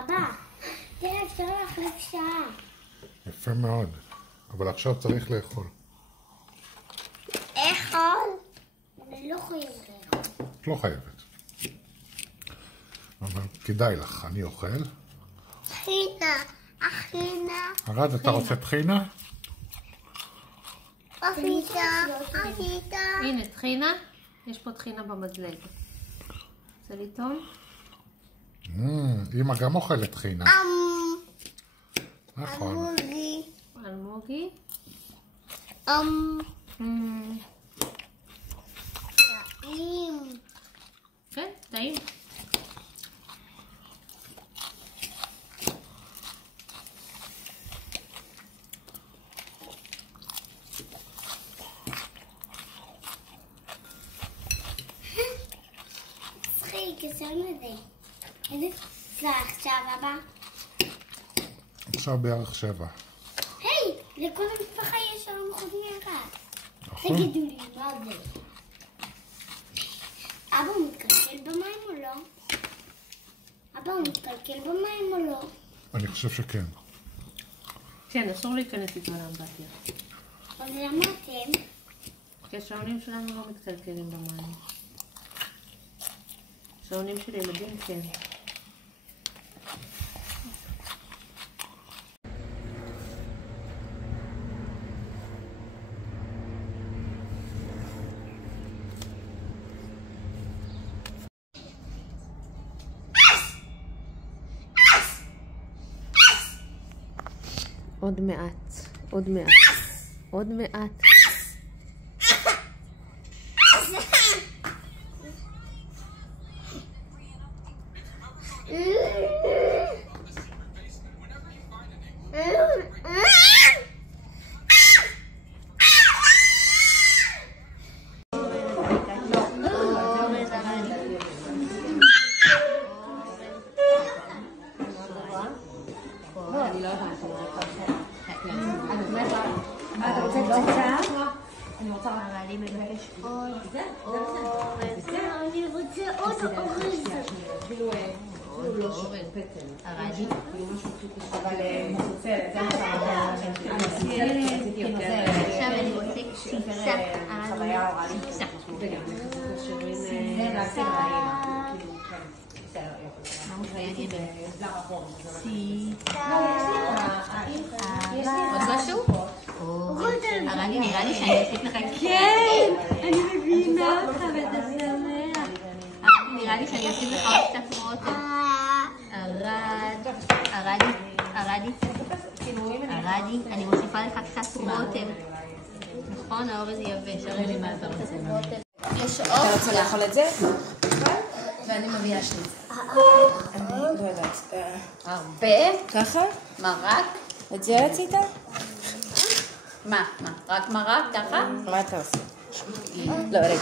אבא, תראה, אפשר להחליף שעה. יפה מאוד. אבל עכשיו צריך לאכול. לאכול? אני לא חייבת לאכול. את לא חייבת. אבל כדאי לך, אני אוכל. טחינה, אחינה. ארד, אתה רוצה טחינה? אחינה. הנה, טחינה. יש פה טחינה במזלג. רוצה לטעום? אמא גם אוכלת טחינה. נכון. אלמוגי. טעים. כן, טעים. מצחיק, עשינו את זה. איזה שעה עכשיו, אבא? עכשיו בערך 7. היי, לכל המשפחה יש היום חוץ מאחד. נכון. תגידו לי, מה זה? אבא הוא מתקלקל במים או לא? אבא הוא מתקלקל במים או לא? אני חושב שכן. כן, אסור להיכנס איתו לאמבטיה. אז למה אתם? כי השעונים שלנו לא מתקלקלים במים. שעונים של ילדים כן. עוד מעט, עוד מעט, עוד מעט. אני רוצה עוד אורז. הרדי. אבל מחוצרת, זה מה עכשיו אני רוצה קציצה. חוויה אורלית. קציצה. זה להשיג רעים. עוד משהו? הרדי, נראה לי שאני אוסיף לך. כן! אני מבינה אותך ואתה שמח. הרדי, נראה לי שאני אוסיף לך עוד קצת רוטב. הרדי, אני מוסיפה לך קצת רוטב. נכון, האורז יבש. הרי לי מה אתה רוצה. יש אתה רוצה לאכול את זה? ואני מביאה שניץ. אני לא יודעת. הרבה? ככה? מרק? את זה רצית? מה? רק מרק ככה? מה אתה עושה? לא, רגע.